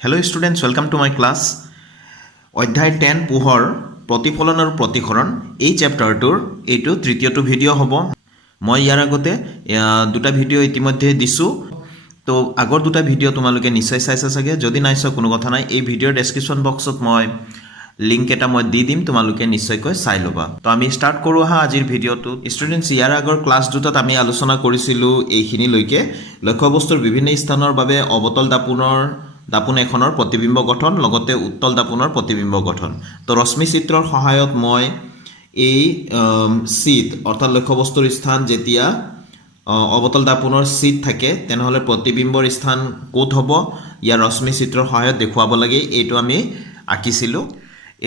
Hello students, welcome to my class. অধ্যায় 10 পোহৰ প্ৰতিফলন আৰু প্ৰতিসৰণ এই চেপ্টাৰটোৰ এইটো তৃতীয়টো ভিডিঅ' হ'ব। মই ইয়াৰ আগতে দুটা ভিডিঅ' ইতিমধ্যে দিছোঁ। তো আগৰ দুটা ভিডিঅ' তোমালোকে নিশ্চয় চাইছা চাগে। যদি নাই চোৱা কোনো কথা নাই, এই ভিডিঅ'ৰ ডেছক্ৰিপশ্যন বক্সত মই লিংক এটা মই দি দিম, তোমালোকে নিশ্চয়কৈ চাই ল'বা। তো আমি ষ্টাৰ্ট কৰোঁ আহা আজিৰ ভিডিঅ'টো। ষ্টুডেণ্টছ, ইয়াৰ আগৰ ক্লাছ দুটাত আমি আলোচনা কৰিছিলোঁ এইখিনিলৈকে লক্ষ্যবস্তুৰ বিভিন্ন স্থানৰ বাবে অৱতল দাপোন এখনৰ প্ৰতিবিম্ব গঠন, লগতে উত্তল দাপোনৰ প্ৰতিবিম্ব গঠন। তো ৰশ্মি চিত্ৰৰ সহায়ত মই এই চিট অৰ্থাৎ লক্ষ্যবস্তুৰ স্থান যেতিয়া অৱতল দাপোনৰ চিট থাকে তেনেহ'লে প্ৰতিবিম্বৰ স্থান ক'ত হ'ব, ইয়াৰ ৰশ্মি চিত্ৰৰ সহায়ত দেখুৱাব লাগে। এইটো আমি আঁকিছিলোঁ।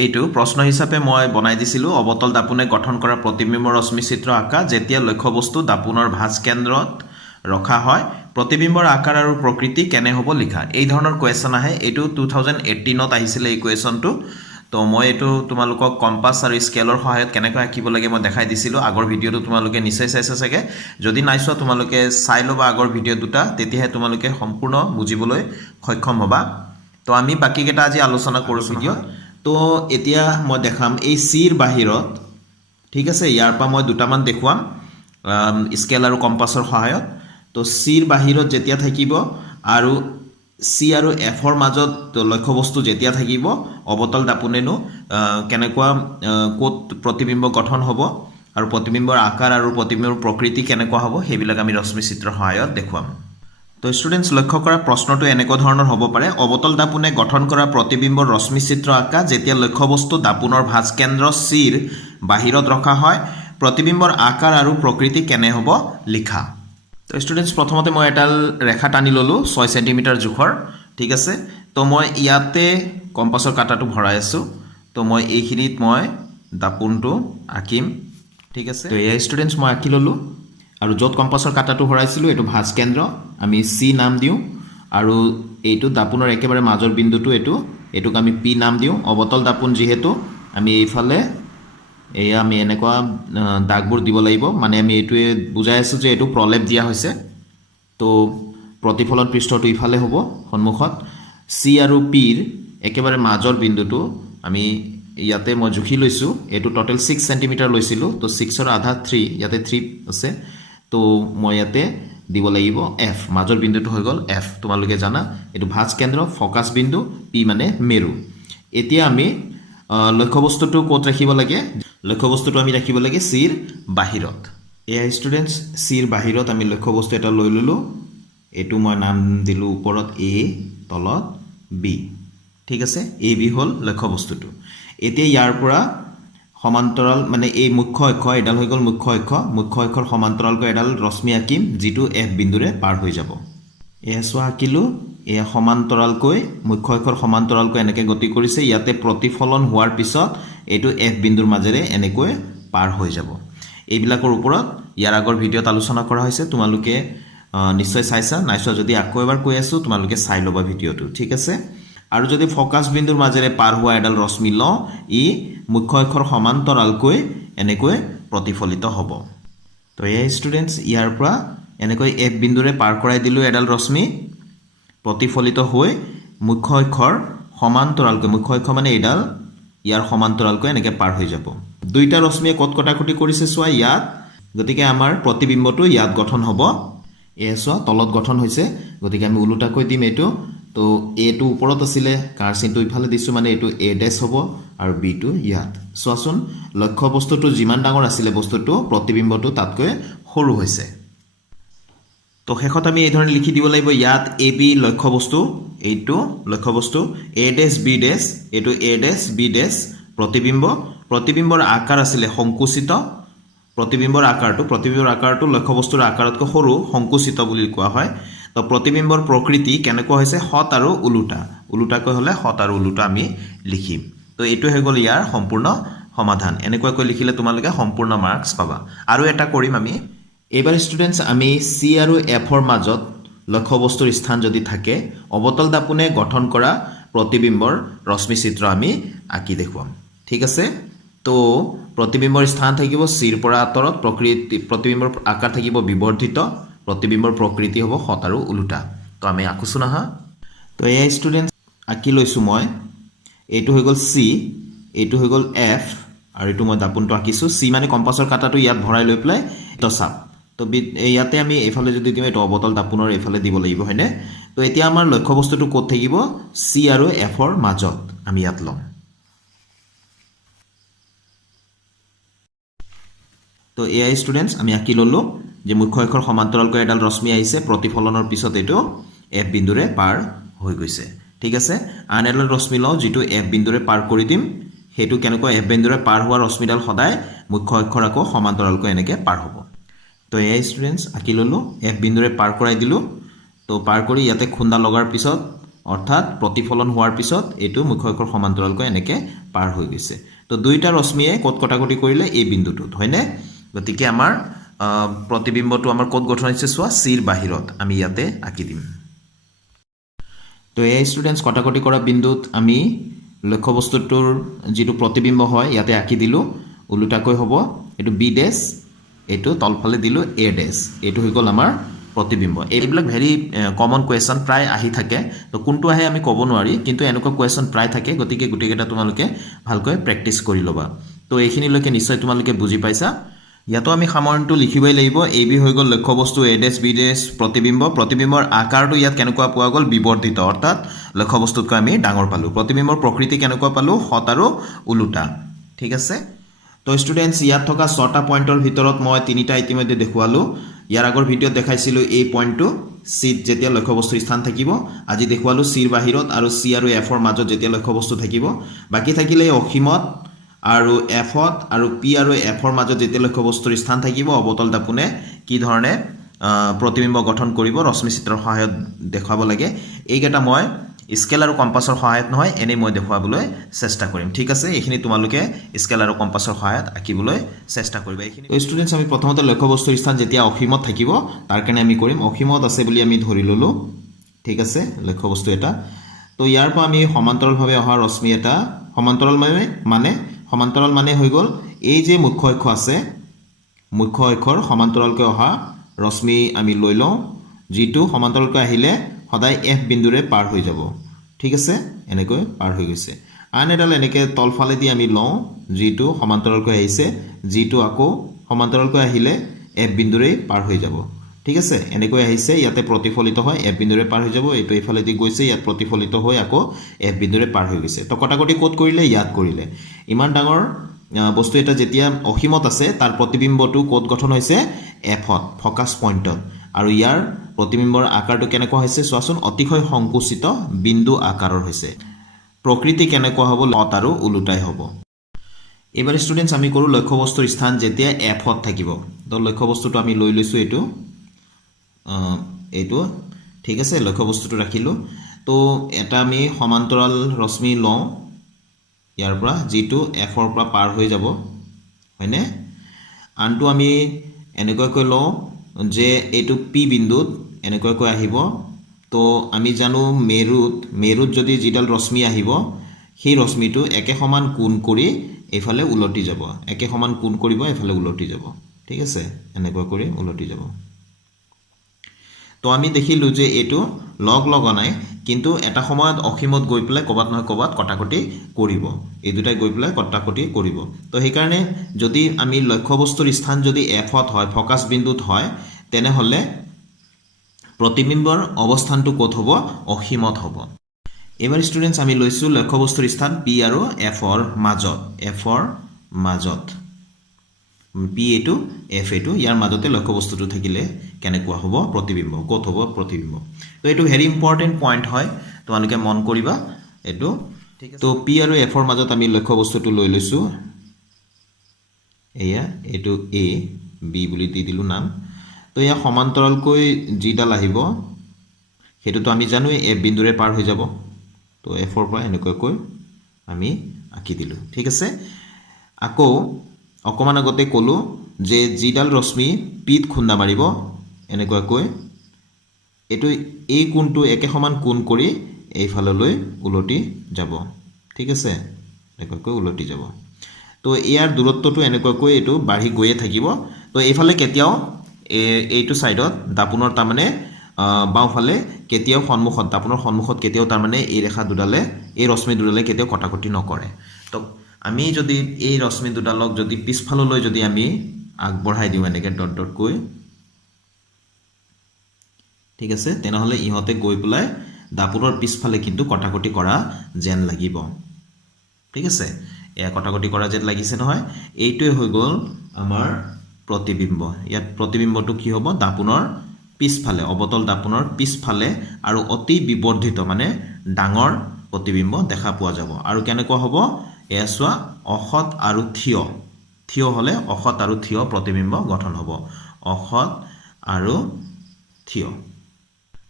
এইটো প্ৰশ্ন হিচাপে মই বনাই দিছিলোঁ। অৱতল দাপোনে গঠন কৰা প্ৰতিবিম্বৰ ৰশ্মি চিত্ৰ আঁকা যেতিয়া লক্ষ্যবস্তু দাপোনৰ ভাঁজ কেন্দ্ৰত ৰখা হয়, প্ৰতিবিম্বৰ আকাৰ আৰু প্ৰকৃতি কেনে হ'ব লিখা। এই ধৰণৰ কুৱেশ্যন আহে। এইটো 2018ত আহিছিলে এই কুৱেশ্যনটো। তো মই এইটো তোমালোকক কম্পাছ আৰু স্কেলৰ সহায়ত কেনেকৈ আঁকিব লাগে মই দেখাই দিছিলোঁ। আগৰ ভিডিঅ'টো তোমালোকে নিশ্চয় চাইছা চাগে। যদি নাই চোৱা তোমালোকে চাই ল'বা আগৰ ভিডিঅ' দুটা, তেতিয়াহে তোমালোকে সম্পূৰ্ণ বুজিবলৈ সক্ষম হ'বা। তো আমি বাকীকেইটা আজি আলোচনা কৰোঁ ভিডিঅ'। তো এতিয়া মই দেখাম এই চিৰ বাহিৰত, ঠিক আছে। ইয়াৰ পৰা মই দুটামান দেখুৱাম স্কেল আৰু কম্পাছৰ সহায়ত। তো চিৰ বাহিৰত যেতিয়া থাকিব আৰু চি আৰু এফৰ মাজত লক্ষ্যবস্তু যেতিয়া থাকিব, অৱতল দাপোনেনো কেনেকুৱা ক'ত প্ৰতিবিম্ব গঠন হ'ব আৰু প্ৰতিবিম্বৰ আকাৰ আৰু প্ৰতিবিম্বৰ প্ৰকৃতি কেনেকুৱা হ'ব সেইবিলাক আমি ৰশ্মি চিত্ৰৰ সহায়ত দেখুৱাম। তো ষ্টুডেণ্টছ, লক্ষ্য কৰা প্ৰশ্নটো এনেকুৱা ধৰণৰ হ'ব পাৰে। অৱতল দাপোনে গঠন কৰা প্ৰতিবিম্বৰ ৰশ্মি চিত্ৰ আঁকা যেতিয়া লক্ষ্যবস্তু দাপোনৰ ভাঁজ কেন্দ্ৰ চিৰ বাহিৰত ৰখা হয়, প্ৰতিবিম্বৰ আকাৰ আৰু প্ৰকৃতি কেনে হ'ব লিখা। তো ষ্টুডেণ্টছ, প্ৰথমতে মই এডাল ৰেখা টানি ল'লোঁ 6 চেণ্টিমিটাৰ জোখৰ, ঠিক আছে। তো মই ইয়াতে কম্পাছৰ কাঁটাটো ভৰাই আছোঁ। তো মই এইখিনিত মই দাপোনটো আঁকিম, ঠিক আছে। তো এয়া ষ্টুডেণ্টছ মই আঁকি ল'লোঁ। আৰু য'ত কম্পাছৰ কাঁটাটো ভৰাইছিলোঁ এইটো ভাঁজ কেন্দ্ৰ, আমি চি নাম দিওঁ। আৰু এইটো দাপোনৰ একেবাৰে মাজৰ বিন্দুটো এইটোক আমি পি নাম দিওঁ। অৱতল দাপোন যিহেতু আমি এইফালে এয়া আমি এনেকুৱা দাগবোৰ দিব লাগিব, মানে আমি এইটোৱে বুজাই আছোঁ যে এইটো প্ৰলেপ দিয়া হৈছে। তো প্ৰতিফলন পৃষ্ঠটো ইফালে হ'ব সন্মুখত। চি আৰু পিৰ একেবাৰে মাজৰ বিন্দুটো আমি ইয়াতে মই জুখি লৈছোঁ। এইটো টোটেল 6 চেণ্টিমিটাৰ লৈছিলোঁ। তো 6ৰ আধা 3, ইয়াতে 3 আছে। তো মই ইয়াতে দিব লাগিব এফ, মাজৰ বিন্দুটো হৈ গ'ল এফ। তোমালোকে জানা এইটো ভাঁজ কেন্দ্ৰ, ফ'কাছ বিন্দু, পি মানে মেৰু। এতিয়া আমি লক্ষ্যবস্তুটো ক'ত ৰাখিব লাগে? লক্ষ্যবস্তুটো আমি ৰাখিব লাগে চিৰ বাহিৰত। এয়া ষ্টুডেণ্টছ, চিৰ বাহিৰত আমি লক্ষ্যবস্তু এটা লৈ ল'লোঁ। এইটো মই নাম দিলোঁ ওপৰত এ, তলত বি, ঠিক আছে। এ বি হ'ল লক্ষ্যবস্তুটো। এতিয়া ইয়াৰ পৰা সমান্তৰাল, মানে এই মুখ্য অক্ষ এডাল হৈ গ'ল মুখ্য অক্ষৰ সমান্তৰালকৈ এডাল ৰশ্মি আঁকিম যিটো এফ বিন্দুৰে পাৰ হৈ যাব। এয়া চোৱা আঁকিলোঁ। এয়া সমান্তৰালকৈ মুখ্য অক্ষৰ সমান্তৰালকৈ এনেকৈ গতি কৰিছে। ইয়াতে প্ৰতিফলন হোৱাৰ পিছত এইটো এফ বিন্দুৰ মাজেৰে এনেকৈ পাৰ হৈ যাব। এইবিলাকৰ ওপৰত ইয়াৰ আগৰ ভিডিঅ'ত আলোচনা কৰা হৈছে, তোমালোকে নিশ্চয় চাইছা। নাই চোৱা যদি আকৌ এবাৰ কৈ আছোঁ, তোমালোকে চাই ল'বা ভিডিঅ'টো, ঠিক আছে। আৰু যদি ফ'কাছ বিন্দুৰ মাজেৰে পাৰ হোৱা এডাল ৰশ্মি লওঁ, ই মুখ্য অক্ষৰ সমান্তৰালকৈ এনেকৈ প্ৰতিফলিত হ'ব। তো এই ষ্টুডেণ্টছ, ইয়াৰ পৰা এনেকৈ এফ বিন্দুৰে পাৰ কৰাই দিলোঁ এডাল ৰশ্মি, প্ৰতিফলিত হৈ মুখ্য অক্ষৰ সমান্তৰালকৈ, মুখ্য অক্ষ মানে এইডাল, ইয়াৰ সমান্তৰালকৈ এনেকৈ পাৰ হৈ যাব। দুইটা ৰশ্মিয়ে ক'ত কটাকটি কৰিছে চোৱা ইয়াত, গতিকে আমাৰ প্ৰতিবিম্বটো ইয়াত গঠন হ'ব। এয়া চোৱা তলত গঠন হৈছে, গতিকে আমি ওলোটাকৈ দিম এইটো। তো এটো ওপৰত আছিলে, কাৰ চিনটো ইফালে দিছোঁ, মানে এইটো এ ডেছ হ'ব আৰু বিটো ইয়াত। চোৱাচোন, লক্ষ্যবস্তুটো যিমান ডাঙৰ আছিলে বস্তুটো, প্ৰতিবিম্বটো তাতকৈ সৰু হৈছে। তো শেষত আমি এই ধৰণে লিখি দিব লাগিব ইয়াত এ বি লক্ষ্যবস্তু, এইটো লক্ষ্যবস্তু, এ ডেছ বি ডেছ, এইটো এ ডেছ বি ডেছ প্ৰতিবিম্বৰ আকাৰ আছিলে সংকুচিত। প্ৰতিবিম্বৰ আকাৰটো লক্ষ্যবস্তুৰ আকাৰতকৈ সৰু, সংকুচিত বুলি কোৱা হয়। তো প্ৰতিবিম্বৰ প্ৰকৃতি কেনেকুৱা হৈছে? সৎ আৰু ওলোটাকৈ হ'লে সৎ আৰু ওলোটা আমি লিখিম। তো এইটো হৈ গ'ল ইয়াৰ সম্পূৰ্ণ সমাধান। এনেকুৱাকৈ লিখিলে তোমালোকে সম্পূৰ্ণ মাৰ্কছ পাবা। আৰু এটা কৰিম আমি এইবাৰ ষ্টুডেণ্টছ, আমি চি আৰু এফৰ মাজত লক্ষ্যবস্তুৰ স্থান যদি থাকে, অৱতল দাপোনে গঠন কৰা প্ৰতিবিম্বৰ ৰশ্মি চিত্ৰ আমি আঁকি দেখুৱাম, ঠিক আছে। তো প্ৰতিবিম্বৰ স্থান থাকিব চিৰ পৰা আঁতৰত, প্ৰতিবিম্বৰ আকাৰ থাকিব বিবৰ্ধিত, প্ৰতিবিম্বৰ প্ৰকৃতি হ'ব সৎ আৰু ওলোটা। তো আমি আঁকোচোন আহা। তো এয়া ষ্টুডেণ্টছ, আঁকি লৈছোঁ মই এইটো হৈ গ'ল চি এইটো হৈ গ'ল এফ আৰু এইটো মই দাপোনটো আঁকিছোঁ চি মানে কম্পাছৰ কাটাটো ইয়াত ভৰাই লৈ পেলাই এটা চাপ তো ইয়াতে আমি এইফালে যদি দিওঁ এইটো অৱতল দাপোনৰ এইফালে দিব লাগিব হয়নে তো এতিয়া আমাৰ লক্ষ্য বস্তুটো ক'ত থাকিব চি আৰু এফৰ মাজত আমি ইয়াত ল'ম তো এআই ষ্টুডেণ্টছ আমি আঁকি ল'লোঁ যে মুখ্য অক্ষৰ সমান্তৰালকৈ এডাল ৰশ্মি আহিছে প্ৰতিফলনৰ পিছত এইটো এফ বিন্দুৰে পাৰ হৈ গৈছে ঠিক আছে আন এডাল ৰশ্মি লওঁ যিটো এফ বিন্দুৰে পাৰ কৰি দিম সেইটো কেনেকৈ এফ বিন্দুৰে পাৰ হোৱা ৰশ্মিডাল সদায় মুখ্য অক্ষৰ আকৌ সমান্তৰালকৈ এনেকৈ পাৰ হ'ব তো এআই ষ্টুডেণ্টছ আঁকি ল'লোঁ এফ বিন্দুৰে পাৰ কৰাই দিলোঁ তো পাৰ কৰি ইয়াতে খুন্দা লগাৰ পিছত অৰ্থাৎ প্ৰতিফলন হোৱাৰ পিছত এইটো মুখ্য অক্ষৰ সমান্তৰালকৈ এনেকৈ পাৰ হৈ গৈছে তো দুইটা ৰশ্মিয়ে ক'ত কটাকটি কৰিলে এই বিন্দুটোত হয়নে গতিকে আমাৰ প্ৰতিবিম্বটো আমাৰ ক'ত গঠন হৈছে চোৱা চিৰ বাহিৰত আমি ইয়াতে আঁকি দিম তো এই ষ্টুডেণ্টছ কটাকটি কৰা বিন্দুত আমি লক্ষ্য বস্তুটোৰ যিটো প্ৰতিবিম্ব হয় ইয়াতে আঁকি দিলোঁ ওলোটাকৈ হ'ব এইটো বি ডেছ এইটো তলফালে দিলোঁ এ ডেছ এইটো হৈ গ'ল আমাৰ প্ৰতিবিম্ব এইবিলাক ভেৰি কমন কুৱেশ্যন প্ৰায় আহি থাকে তো কোনটো আহে আমি ক'ব নোৱাৰি কিন্তু এনেকুৱা কুৱেশ্যন প্ৰায় থাকে গতিকে গোটেইকেইটা তোমালোকে ভালকৈ প্ৰেক্টিছ কৰি ল'বা তো এইখিনিলৈকে নিশ্চয় তোমালোকে বুজি পাইছা ইয়াতো আমি সামৰণিটো লিখিবই লাগিব এ বি হৈ গ'ল লক্ষ্য বস্তু এ ডেছ বি ডেছ প্ৰতিবিম্বৰ আকাৰটো ইয়াত কেনেকুৱা পোৱা গ'ল বিবৰ্ধিত অৰ্থাৎ লক্ষ্য বস্তুতকৈ আমি ডাঙৰ পালোঁ প্ৰতিবিম্বৰ প্ৰকৃতি কেনেকুৱা পালোঁ সৎ আৰু ওলোটা ঠিক আছে তো ষ্টুডেণ্টছ ইয়াত থকা 6টা পইণ্টৰ ভিতৰত মই 3টা ইতিমধ্যে দেখুৱালোঁ ইয়াৰ আগৰ ভিডিঅ'ত দেখাইছিলোঁ এই পইণ্টটো চিত যেতিয়া লক্ষ্য বস্তুৰ স্থান থাকিব আজি দেখুৱালোঁ চিৰ বাহিৰত আৰু চি আৰু এফৰ মাজত যেতিয়া লক্ষ্য বস্তু থাকিব বাকী থাকিলে অসীমত আৰু এফত আৰু পি আৰু এফৰ মাজত যেতিয়া লক্ষ্য বস্তুৰ স্থান থাকিব অৱতল দাপোনে কি ধৰণে প্ৰতিবিম্ব গঠন কৰিব ৰশ্মি চিত্ৰৰ সহায়ত দেখাব লাগে এইকেইটা মই স্কেল আৰু কম্পাছৰ সহায়ত নহয় এনেই মই দেখুৱাবলৈ চেষ্টা কৰিম ঠিক আছে এইখিনি তোমালোকে স্কেল আৰু কম্পাছৰ সহায়ত আঁকিবলৈ চেষ্টা কৰিবা এইখিনি ষ্টুডেণ্টছ আমি প্ৰথমতে লক্ষ্য বস্তুৰ স্থান যেতিয়া অসীমত থাকিব তাৰ কাৰণে আমি কৰিম অসীমত আছে বুলি আমি ধৰি ল'লোঁ ঠিক আছে লক্ষ্য বস্তু এটা তো ইয়াৰ পৰা আমি সমান্তৰালভাৱে অহা ৰশ্মি এটা সমান্তৰাল মানে হৈ গ'ল এই যে মুখ্য অক্ষ আছে মুখ্য অক্ষৰ সমান্তৰালকৈ অহা ৰশ্মি আমি লৈ লওঁ যিটো সমান্তৰালকৈ আহিলে সদায় এফ বিন্দুৰে পাৰ হৈ যাব ঠিক আছে এনেকৈ পাৰ হৈ গৈছে আন এডাল এনেকৈ তলফালেদি আমি লওঁ যিটো সমান্তৰালকৈ আহিছে যিটো আকৌ সমান্তৰালকৈ আহিলে এফ বিন্দুৰে পাৰ হৈ যাব ঠিক আছে এনেকৈ আহিছে ইয়াতে প্ৰতিফলিত হয় এফ বিন্দুৰে পাৰ হৈ যাব এইটো এইফালেদি গৈছে ইয়াত প্ৰতিফলিত হৈ আকৌ এফ বিন্দুৰে পাৰ হৈ গৈছে তো কটাকটি ক'ত কৰিলে ইয়াত কৰিলে ইমান ডাঙৰ বস্তু এটা যেতিয়া অসীমত আছে তাৰ প্ৰতিবিম্বটো ক'ত গঠন হৈছে এফত ফকাছ পইণ্টত আৰু ইয়াৰ প্ৰতিবিম্বৰ আকাৰটো কেনেকুৱা হৈছে চোৱাচোন অতিশয় সংকুচিত বিন্দু আকাৰৰ হৈছে প্ৰকৃতি কেনেকুৱা হ'ব লট আৰু ওলোটাই হ'ব এবাৰ ষ্টুডেণ্টছ আমি কৰোঁ লক্ষ্য বস্তুৰ স্থান যেতিয়া এফত থাকিব তো লক্ষ্য বস্তুটো আমি লৈ লৈছোঁ এইটো ঠিক আছে লক্ষ্য বস্তুটো ৰাখিলোঁ তো এটা আমি সমান্তৰাল ৰশ্মি লওঁ ইয়াৰ পৰা যিটো এফৰ পৰা পাৰ হৈ যাব হয়নে আনটো আমি এনেকুৱাকৈ লওঁ যে এইটো পি বিন্দুত এনেকুৱাকৈ আহিব তো আমি জানো মেৰুত যদি যিডাল ৰশ্মি আহিব সেই ৰশ্মিটো একে সমান কোণ কৰি এইফালে উলটি যাব একে সমান কোণ কৰিব এইফালে উলটি যাব ঠিক আছে এনেকুৱা কৰি উলটি যাব তো আমি দেখিলোঁ যে এইটো লগা নাই কিন্তু এটা সময়ত অসীমত গৈ পেলাই ক'ৰবাত নহয় ক'ৰবাত কটাকটি কৰিব এই দুটাই গৈ পেলাই কটাকটি কৰিব তো সেইকাৰণে যদি আমি লক্ষ্য বস্তুৰ স্থান যদি এফত হয় ফকাছ বিন্দুত হয় তেনেহ'লে প্ৰতিবিম্বৰ অৱস্থানটো ক'ত হ'ব অসীমত হ'ব এবাৰ ষ্টুডেণ্টছ আমি লৈছোঁ লক্ষ্য বস্তুৰ স্থান পি আৰু এফৰ মাজত পি এইটো এফ এইটো ইয়াৰ মাজতে লক্ষ্য বস্তুটো থাকিলে কেনেকুৱা হ'ব প্ৰতিবিম্ব ক'ত হ'ব প্ৰতিবিম্ব তো এইটো ভেৰি ইম্পৰ্টেণ্ট পইণ্ট হয় তোমালোকে মন কৰিবা এইটো ঠিক আছে তো পি আৰু এফৰ মাজত আমি লক্ষ্য বস্তুটো লৈ লৈছোঁ এয়া এইটো এ বি বুলি দি দিলোঁ নাম তো এয়া সমান্তৰালকৈ যিডাল আহিব সেইটোতো আমি জানো এফ বিন্দুৰে পাৰ হৈ যাব তো এফৰ পৰা এনেকুৱাকৈ আমি আঁকি দিলোঁ ঠিক আছে আকৌ অকণমান আগতে ক'লোঁ যে যিডাল ৰশ্মি পিত খুন্দা মাৰিব এনেকুৱাকৈ এইটো এই কোণটো একে সমান কোণ কৰি এইফাললৈ উলটি যাব ঠিক আছে এনেকুৱাকৈ উলটি যাব তো ইয়াৰ দূৰত্বটো এনেকুৱাকৈ এইটো বাঢ়ি গৈয়ে থাকিব তো এইফালে কেতিয়াও এইটো ছাইডত দাপোনৰ তাৰমানে বাওঁফালে কেতিয়াও সন্মুখত দাপোনৰ সন্মুখত কেতিয়াও তাৰমানে এই ৰেখা দুডালে এই ৰশ্মি দুডালে কেতিয়াও কটাকটি নকৰে তো আমি যদি এই ৰশ্মি দুডালক যদি পিছফাললৈ যদি আমি আগবঢ়াই দিওঁ এনেকৈ ডট ডট কৈ ঠিক আছে তেনেহ'লে ইহঁতে গৈ পেলাই দাপোনৰ পিছফালে কিন্তু কটাকটি কৰা যেন লাগিব ঠিক আছে এয়া কটাকটি কৰা যেন লাগিছে নহয় এইটোৱে হৈ গ'ল আমাৰ প্ৰতিবিম্ব ইয়াত প্ৰতিবিম্বটো কি হ'ব দাপোনৰ পিছফালে অবতল দাপোনৰ পিছফালে আৰু অতি বিবৰ্ধিত মানে ডাঙৰ প্ৰতিবিম্ব দেখা পোৱা যাব আৰু কেনেকুৱা হ'ব এয়া চোৱা অসৎ আৰু থিয় হ'লে অসৎ আৰু থিয় প্ৰতিবিম্ব গঠন হ'ব অসৎ আৰু থিয়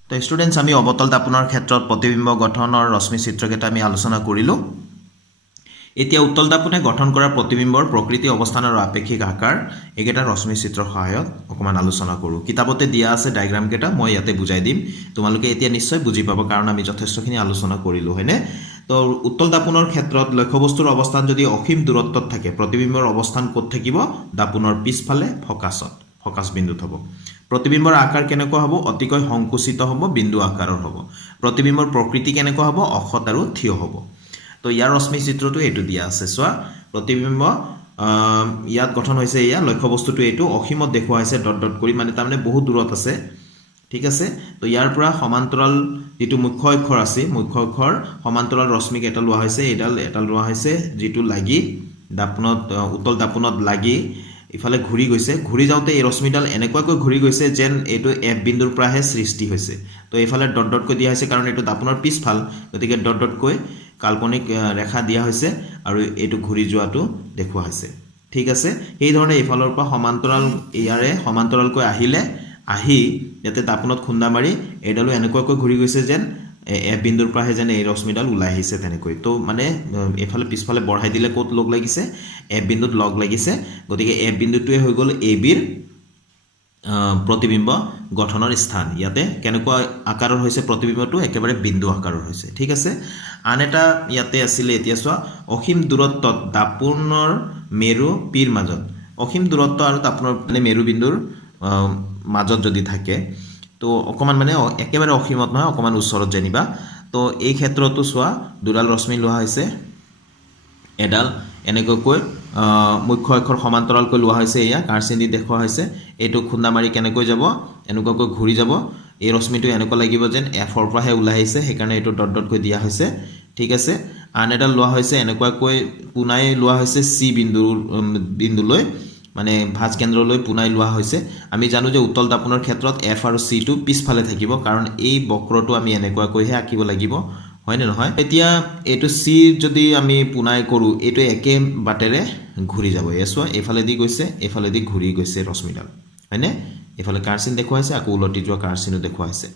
তো ষ্টুডেন্টস আমি অবতল দাপোনৰ ক্ষেত্ৰত প্ৰতিবিম্ব গঠনৰ ৰশ্মি চিত্ৰকেইটা আমি আলোচনা কৰিলোঁ এতিয়া উত্তল দাপোনে গঠন কৰা প্ৰতিবিম্বৰ প্ৰকৃতি অৱস্থান আৰু আপেক্ষিক আকাৰ এইকেইটা ৰশ্মি চিত্ৰৰ সহায়ত অকমান আলোচনা কৰোঁ কিতাপতে দিয়া আছে ডায়াগ্ৰাম কেইটা মই ইয়াতে বুজাই দিম তোমালোকে এতিয়া নিশ্চয় বুজি পাব কাৰণ আমি যথেষ্টখিনি আলোচনা কৰিলোঁ হয়নে তো উত্তল দাপোনৰ ক্ষেত্ৰত লক্ষ্যবস্তুৰ অৱস্থান যদি অসীম দূৰত্বত থাকে প্ৰতিবিম্বৰ অৱস্থান ক'ত থাকিব দাপোনৰ পিছফালে ফকাছ বিন্দুত হ'ব প্ৰতিবিম্বৰ আকাৰ কেনেকুৱা হ'ব অতিকৈ সংকুচিত হ'ব বিন্দু আকাৰৰ হ'ব প্ৰতিবিম্বৰ প্ৰকৃতি কেনেকুৱা হ'ব অসৎ আৰু থিয় হ'ব তো ইয়াৰ ৰশ্মি চিত্ৰটো এইটো দিয়া আছে চোৱা প্ৰতিবিম্ব ইয়াত গঠন হৈছে এয়া লক্ষ্যবস্তুটো এইটো অসীমত দেখুওৱা হৈছে ডট ডট কৰি মানে তাৰমানে বহুত দূৰত আছে ঠিক আছে তো ইয়াৰ পৰা সমান্তৰাল যেটো মুখ্য অক্ষৰ আছে মুখ্য অক্ষৰ সমান্তৰাল ৰশ্মিক এটা লোৱা হৈছে এটা লোৱা হৈছে যেটো লাগি দাপোনত উত্তল দাপোনত লাগি ইফালে ঘূৰি গৈছে ঘূৰি যাওঁতে এই ৰশ্মিডাল এনেকুৱাকৈ ঘূৰি গৈছে যেন এইটো এফ বিন্দুৰ পৰাহে সৃষ্টি হৈছে তো এইফালে ডট ডট কৈ দিয়া হৈছে কাৰণ এইটো দাপোনৰ পিছফাল গতিকে ডট ডট কৈ কাল্পনিক ৰেখা দিয়া হৈছে আৰু এইটো ঘূৰি যোৱাটো দেখুওৱা হৈছে ঠিক আছে এই ধৰণে ইফালৰ পৰা সমান্তৰাল ইয়াৰে সমান্তৰালকৈ আহি ইয়াতে দাপোনত খুন্দা মাৰি এইডালো এনেকুৱাকৈ ঘূৰি গৈছে যেন এফ বিন্দুৰ পৰাহে যেন এই ৰশ্মিডাল ওলাই আহিছে তেনেকৈ তো মানে এফালে পিছফালে বঢ়াই দিলে ক'ত লগ লাগিছে এফ বিন্দুত লগ লাগিছে গতিকে এফ বিন্দুটোৱে হৈ গ'ল এ বিৰ প্ৰতিবিম্ব গঠনৰ স্থান ইয়াতে কেনেকুৱা আকাৰৰ হৈছে প্ৰতিবিম্বটো একেবাৰে বিন্দু আকাৰৰ হৈছে ঠিক আছে আন এটা ইয়াতে আছিলে এতিয়া চোৱা অসীম দূৰত্বত দাপোনৰ মেৰু পিৰ মাজত অসীম দূৰত্ব আৰু দাপোনৰ মানে মেৰু বিন্দুৰ মাজত যদি থাকে তো অকমান মানে একেবাৰে অসীমত নহয় অকমান ওচৰত জানিবা তো এই ক্ষেত্ৰতো চোৱা দুডাল ৰশ্মি লোৱা হৈছে এডাল এনেকৈ মুখ্য অক্ষৰ সমান্তৰালকৈ লোৱা হৈছে এয়া কাৰ্চিন দি দেখুওৱা হৈছে এইটো খুন্দা মাৰি কেনেকৈ যাব এনেকুৱাকৈ ঘূৰি যাব এই ৰশ্মিটো এনেকুৱা লাগিব যেন এফৰ পৰাহে ওলাই আহিছে সেইকাৰণে এইটো ডট ডট কৈ দিয়া হৈছে ঠিক আছে আন এডাল লোৱা হৈছে এনেকুৱাকৈ পুনাই লোৱা হৈছে সি বিন্দুলৈ মানে ভাজ কেন্দ্ৰলৈ পুনাই লোৱা হৈছে আমি জানো যে উত্তল দাপোনৰ ক্ষেত্ৰত এফ আৰু সি টো পিছফালে থাকিব কাৰণ এই বক্ৰটো আমি এনেকুৱাকৈহে আঁকিব লাগিব হয়নে নহয় এতিয়া এইটো সি যদি আমি পুনাই কৰো এইটো একে বাটেৰে ঘূৰি যাব এছৱা এফালে দি গৈছে এফালে দি ঘূৰি গৈছে ৰশ্মিডাল হয়নে এফালে কাৰ্চিন দেখুওৱা হৈছে আকৌ উলটি যোৱা কাৰ্চিনো দেখুওৱা হৈছে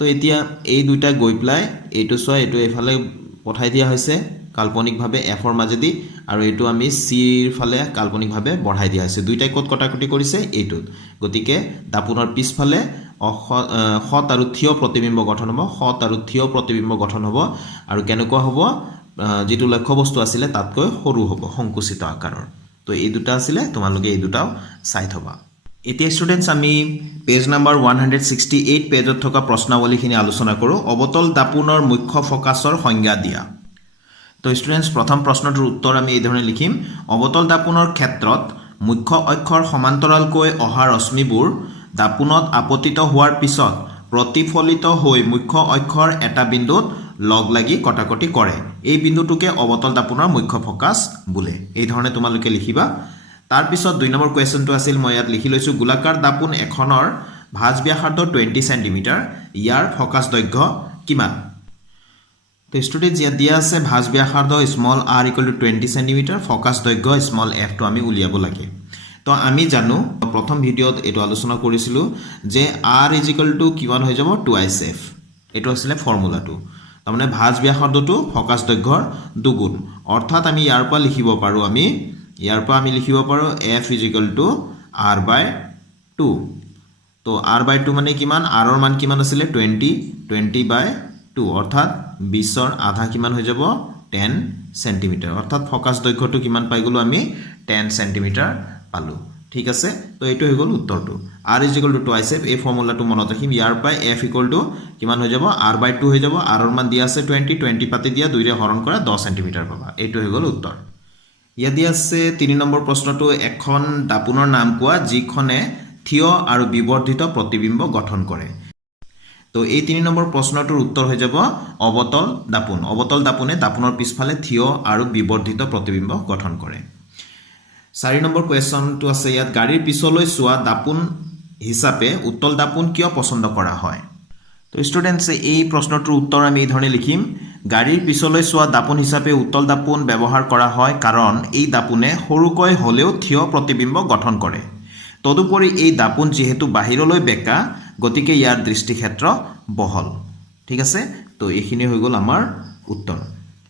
তো এতিয়া এই দুইটা গৈ প্লাই এইটো চোৱা এইটো এফালে পঠাই দিয়া হৈছে কাল্পনিকভাৱে এফৰ মাজেদি আৰু এইটো আমি সিৰ ফালে কাল্পনিকভাৱে বঢ়াই দিয়া হৈছে দুইটাই ক'ত কটাকটি কৰিছে এইটোত গতিকে দাপোনৰ পিছফালে সৎ আৰু থিয় প্ৰতিবিম্ব গঠন হ'ব সৎ আৰু থিয় প্ৰতিবিম্ব গঠন হ'ব আৰু কেনেকুৱা হ'ব যেটো লক্ষ্যবস্তু আছিল তাতকৈ সৰু হ'ব সংকুচিত আকাৰৰ তো এই দুটা আছিল তোমালোকে এই দুটাও চাই থবা এতিয়া ষ্টুডেন্টস আমি পেজ নাম্বাৰ 168 পেজত থকা প্ৰশ্নাৱলীখিনি আলোচনা কৰো অবতল দাপোনৰ মুখ্য ফকাছৰ সংজ্ঞা দিয়া তো ষ্টুডেন্টস প্ৰথম প্ৰশ্নটোৰ উত্তৰ আমি এই ধৰণে লিখিম অবতল দাপোনৰ ক্ষেত্ৰত মুখ্য অক্ষৰ সমান্তৰালকৈ অহা ৰশ্মিবোৰ দাপোনত আপতিত হোৱাৰ পিছত প্ৰতিফলিত হৈ মুখ্য অক্ষৰ এটা বিন্দুত লগ লাগি কটাকটি কৰে এই বিন্দুটোকে অবতল দাপোনৰ মুখ্য ফকাছ বোলে এই ধৰণে তোমালোকে লিখিবা তাৰ পিছত 2 নম্বৰ কোৱেশ্চনটো আছিল মই ইয়াত লিখি লৈছো গোলাকাৰ দাপোন এখনৰ ভাঁজ ব্যাসাৰ্ধ 20 সেন্টিমিটাৰ ইয়াৰ ফকাছ দৈৰ্ঘ্য কিমান তো ষ্টুডেন্টস ইয়াত দিয়া আছে ভাঁজ ব্যাসাৰ্ধ স্মল r = 20 সেন্টিমিটাৰ ফকাছ দৈৰ্ঘ্য স্মল f টো আমি উলিয়াব লাগে তো আমি জানো প্ৰথম ভিডিঅত এটো আলোচনা কৰিছিলো যে r = কিমান হৈ যাব 2f এটো আছিল ফৰ্মুলাটো তাৰমানে ভাঁজ ব্যাসাৰ্ধটো ফকাছ দৈৰ্ঘ্যৰ দুগুণ অৰ্থাৎ আমি ইয়াৰ পৰা লিখিব পাৰো আমি লিখিব পাৰো f = r/2 তো r/2 মানে কিমান r ৰ মান কিমান আছিল 20/2 অৰ্থাৎ 20 ৰ আধা কিমান হৈ যাব 10 সেন্টিমিটাৰ অৰ্থাৎ ফকাছ দৈৰ্ঘ্যটো কিমান পাই গলো আমি 10 সেন্টিমিটাৰ পালো ঠিক আছে তো এইটো হৈ গ'ল উত্তৰটো r = twice f এই ফৰ্মুলাটো মনত ৰাখিম ইয়াৰ পৰাই f = কিমান হৈ যাব r/2 হৈ যাব r ৰ মান দিয়া আছে 20 পাতি দিয়া 2 ৰে হৰণ কৰা 10 সেন্টিমিটাৰ পাবা এইটো হৈ গ'ল উত্তৰ ইয়াত দিয়া আছে 3 নম্বৰ প্ৰশ্নটো এখন দাপোনৰ নাম কোৱা যিখনে থিয় আৰু বিবৰ্ধিত প্ৰতিবিম্ব গঠন কৰে তো এই 3 নম্বৰ প্ৰশ্নটোৰ উত্তৰ হৈ যাব অবতল দাপোনে দাপোনৰ পিছফালে থিয় আৰু বিবৰ্ধিত প্ৰতিবিম্ব গঠন কৰে 4 নম্বৰ কোৱেশ্চনটো আছে ইয়াত গাড়ীৰ পিছলৈ চোৱা দাপোন হিচাপে উত্তল দাপোন কিয় পছন্দ কৰা হয় তো ষ্টুডেন্টস এই প্ৰশ্নটোৰ উত্তৰ আমি এই ধৰণে লিখিম গাড়ীৰ পিছলৈ চোৱা দাপোন হিচাপে উত্তল দাপোন ব্যৱহাৰ কৰা হয় কাৰণ এই দাপোনে সৰুকৈ হলেও থিয় প্ৰতিবিম্ব গঠন কৰে তদুপৰি এই দাপোন যেহেতু বাহিৰলৈ বেকা গতিকে ইয়াৰ দৃষ্টিক্ষেত্ৰ বহল ঠিক আছে তো এইখিনি হৈ গ'ল আমাৰ উত্তৰ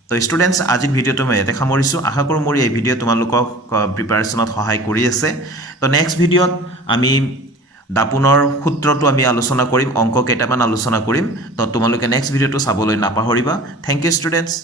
তো ষ্টুডেন্টস আজিৰ ভিডিওটো মই ইয়াতে সামৰিছো আশা কৰোঁ মোৰ এই ভিডিও তোমালোকক প্ৰিপাৰেচনত সহায় কৰি আছে তো নেক্সট ভিডিওত আমি দাপোনৰ সূত্ৰটো আমি আলোচনা কৰিম অংক কেইটামান আলোচনা কৰিম তো তোমালোকে নেক্সট ভিডিওটো চাবলৈ নাপাহৰিবা থ্যাংক ইউ ষ্টুডেন্টস